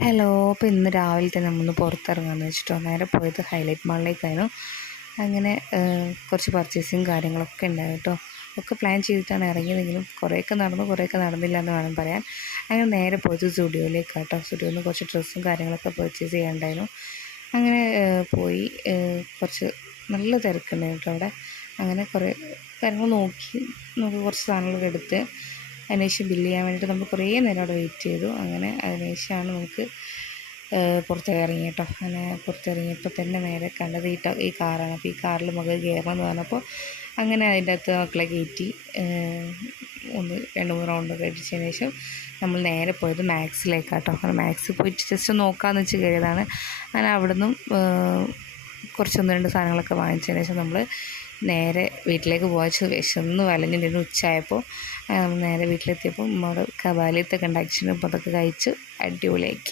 Hello. അപ്പോൾ ഇന്ന് രാവിലെ തന്നെ നമ്മളൊന്ന് പുറത്തിറങ്ങാമെന്ന് വെച്ചിട്ടോ നേരെ പോയത് ഹൈലൈറ്റ് മാളിലേക്കായിരുന്നു. അങ്ങനെ കുറച്ച് പർച്ചേസിങ് കാര്യങ്ങളൊക്കെ ഉണ്ടായിരുന്നു കേട്ടോ. ഒക്കെ പ്ലാൻ ചെയ്തിട്ടാണ് ഇറങ്ങിയതെങ്കിലും കുറേയൊക്കെ നടന്നു, കുറേയൊക്കെ നടന്നില്ല എന്ന് വേണം പറയാൻ. അങ്ങനെ നേരെ പോയത് സ്റ്റുഡിയോയിലേക്കാണ് കേട്ടോ. സ്റ്റുഡിയോയിൽ നിന്ന് കുറച്ച് ഡ്രസ്സും കാര്യങ്ങളൊക്കെ പർച്ചേസ് ചെയ്യാനുണ്ടായിരുന്നു. അങ്ങനെ പോയി കുറച്ച് നല്ല തിരക്കുണ്ടായിരുന്നു കേട്ടോ അവിടെ. അങ്ങനെ കുറേ കാര്യങ്ങൾ നോക്കി നമുക്ക് കുറച്ച് സാധനങ്ങളൊക്കെ എടുത്ത് അതിനുശേഷം ബില്ല് ചെയ്യാൻ വേണ്ടിയിട്ട് നമ്മൾ കുറേ നേരം അവിടെ വെയിറ്റ് ചെയ്തു. അങ്ങനെ അതിനുശേഷമാണ് നമുക്ക് പുറത്തിറങ്ങി കേട്ടോ. അങ്ങനെ പുറത്തിറങ്ങിയപ്പോൾ തന്നെ നേരെ കണ്ടത് ഈ കാറാണ്. അപ്പോൾ ഈ കാറിൽ മകൾ കയറണം എന്ന് പറഞ്ഞപ്പോൾ അങ്ങനെ അതിൻ്റെ അകത്ത് മക്കളെ കയറ്റി ഒന്ന് 2-3 റൗണ്ടൊക്കെ അടിച്ചതിന് ശേഷം നമ്മൾ നേരെ പോയത് മാക്സിലേക്കാട്ടോ. അങ്ങനെ മാക്സിൽ പോയിട്ട് ജസ്റ്റ് നോക്കാമെന്ന് വെച്ച് കയറിയതാണ്. അങ്ങനെ അവിടെ നിന്നും കുറച്ച് 1-2 സാധനങ്ങളൊക്കെ വാങ്ങിച്ചതിന് ശേഷം നമ്മൾ നേരെ വീട്ടിലേക്ക് പോകാൻ വിശന്ന് വലഞ്ഞിരുന്നു. ഉച്ചയായപ്പോൾ നേരെ വീട്ടിലെത്തിയപ്പോൾ നമ്മുടെ കബാലിയത്തൊക്കെ ഉണ്ടാക്കിച്ചിട്ടുണ്ട്. അപ്പോൾ അതൊക്കെ കഴിച്ച് അടിപൊളിയാക്കി.